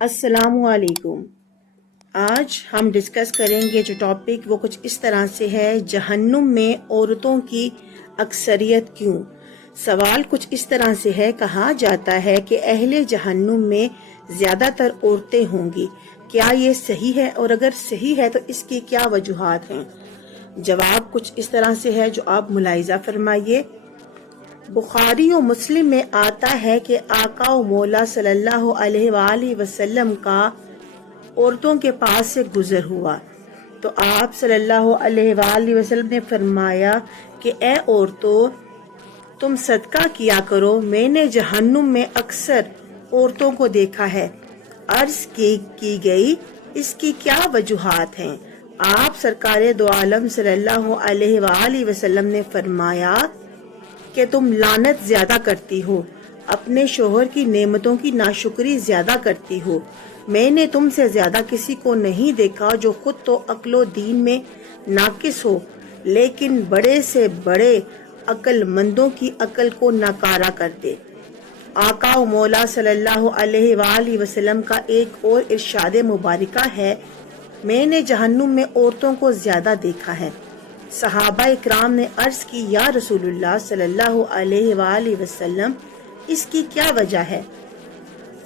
السلام علیکم۔ آج ہم ڈسکس کریں گے جو ٹاپک وہ کچھ اس طرح سے ہے، جہنم میں عورتوں کی اکثریت کیوں؟ سوال کچھ اس طرح سے ہے، کہا جاتا ہے کہ اہل جہنم میں زیادہ تر عورتیں ہوں گی، کیا یہ صحیح ہے؟ اور اگر صحیح ہے تو اس کی کیا وجوہات ہیں؟ جواب کچھ اس طرح سے ہے جو آپ ملاحظہ فرمائیے۔ بخاری و مسلم میں آتا ہے کہ آقا و مولا صلی اللہ علیہ وآلہ وسلم کا عورتوں کے پاس سے گزر ہوا تو آپ صلی اللہ علیہ وآلہ وسلم نے فرمایا کہ اے عورتوں، تم صدقہ کیا کرو، میں نے جہنم میں اکثر عورتوں کو دیکھا ہے۔ عرض کی گئی اس کی کیا وجوہات ہیں؟ آپ سرکار دو عالم صلی اللہ علیہ وآلہ وسلم نے فرمایا کہ تم لعنت زیادہ کرتی ہو، اپنے شوہر کی نعمتوں کی ناشکری زیادہ کرتی ہو۔ میں نے تم سے زیادہ کسی کو نہیں دیکھا جو خود تو عقل و دین میں ناقص ہو، لیکن بڑے سے بڑے عقل مندوں کی عقل کو ناکارہ کر دے۔ آقا و مولا صلی اللہ علیہ وآلہ وسلم کا ایک اور ارشاد مبارکہ ہے، میں نے جہنم میں عورتوں کو زیادہ دیکھا ہے۔ صحابہ اکرام نے عرض کی، یا رسول اللہ صلی اللہ علیہ وآلہ وسلم، اس کی کیا وجہ ہے؟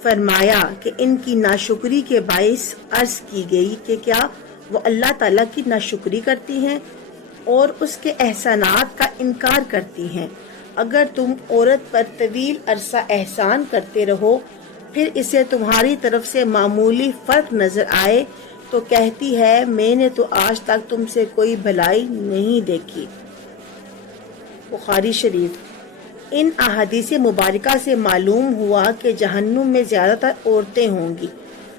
فرمایا کہ ان کی ناشکری کے باعث۔ عرض کی گئی کہ کیا وہ اللہ تعالیٰ کی ناشکری کرتی ہیں اور اس کے احسانات کا انکار کرتی ہیں؟ اگر تم عورت پر طویل عرصہ احسان کرتے رہو، پھر اسے تمہاری طرف سے معمولی فرق نظر آئے تو کہتی ہے میں نے تو آج تک تم سے کوئی بھلائی نہیں دیکھی۔ بخاری شریف۔ ان احادیث مبارکہ سے معلوم ہوا کہ جہنم میں زیادہ تر عورتیں ہوں گی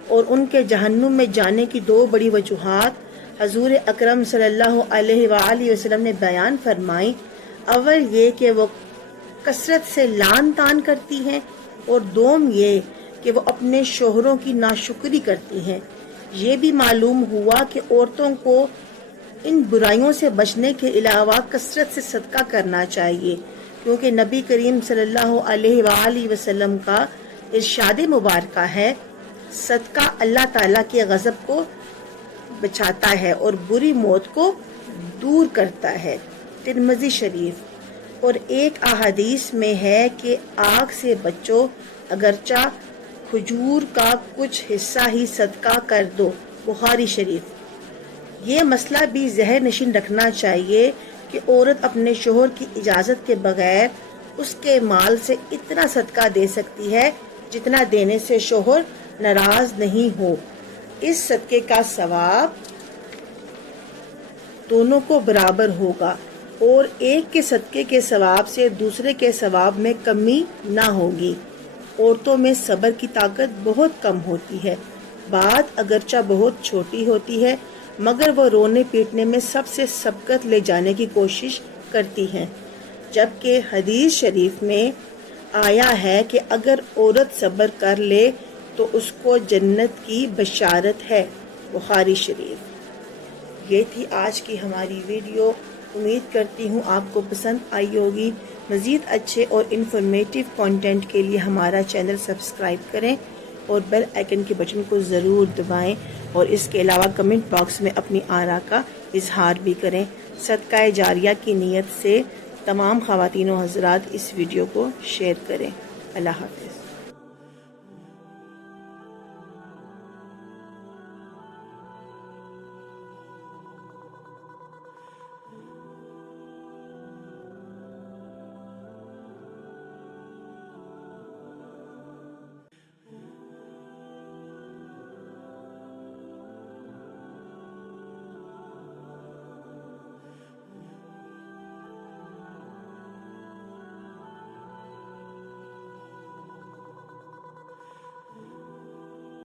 اور ان کے جہنم میں جانے کی دو بڑی وجوہات حضور اکرم صلی اللہ علیہ وآلہ وسلم نے بیان فرمائی۔ اول یہ کہ وہ کثرت سے لعن طعن کرتی ہیں، اور دوم یہ کہ وہ اپنے شوہروں کی ناشکری کرتی ہیں۔ یہ بھی معلوم ہوا کہ عورتوں کو ان برائیوں سے بچنے کے علاوہ کثرت سے صدقہ کرنا چاہیے، کیونکہ نبی کریم صلی اللہ علیہ وآلہ وسلم کا ارشاد مبارکہ ہے، صدقہ اللہ تعالیٰ کے غضب کو بچاتا ہے اور بری موت کو دور کرتا ہے۔ ترمذی شریف۔ اور ایک احادیث میں ہے کہ آگ سے بچو، اگرچہ کھجور کا کچھ حصہ ہی صدقہ کر دو۔ بخاری شریف۔ یہ مسئلہ بھی ذہن نشین رکھنا چاہیے کہ عورت اپنے شوہر کی اجازت کے بغیر اس کے مال سے اتنا صدقہ دے سکتی ہے جتنا دینے سے شوہر ناراض نہیں ہو۔ اس صدقے کا ثواب دونوں کو برابر ہوگا اور ایک کے صدقے کے ثواب سے دوسرے کے ثواب میں کمی نہ ہوگی۔ عورتوں میں صبر کی طاقت بہت کم ہوتی ہے، بات اگرچہ بہت چھوٹی ہوتی ہے مگر وہ رونے پیٹنے میں سب سے سبقت لے جانے کی کوشش کرتی ہیں، جبکہ حدیث شریف میں آیا ہے کہ اگر عورت صبر کر لے تو اس کو جنت کی بشارت ہے۔ بخاری شریف۔ یہ تھی آج کی ہماری ویڈیو، امید کرتی ہوں آپ کو پسند آئی ہوگی۔ مزید اچھے اور انفارمیٹیو کانٹینٹ کے لیے ہمارا چینل سبسکرائب کریں اور بیل آئیکن کے بٹن کو ضرور دبائیں، اور اس کے علاوہ کمنٹ باکس میں اپنی آراء کا اظہار بھی کریں۔ صدقہ جاریہ کی نیت سے تمام خواتین و حضرات اس ویڈیو کو شیئر کریں۔ اللہ حافظ۔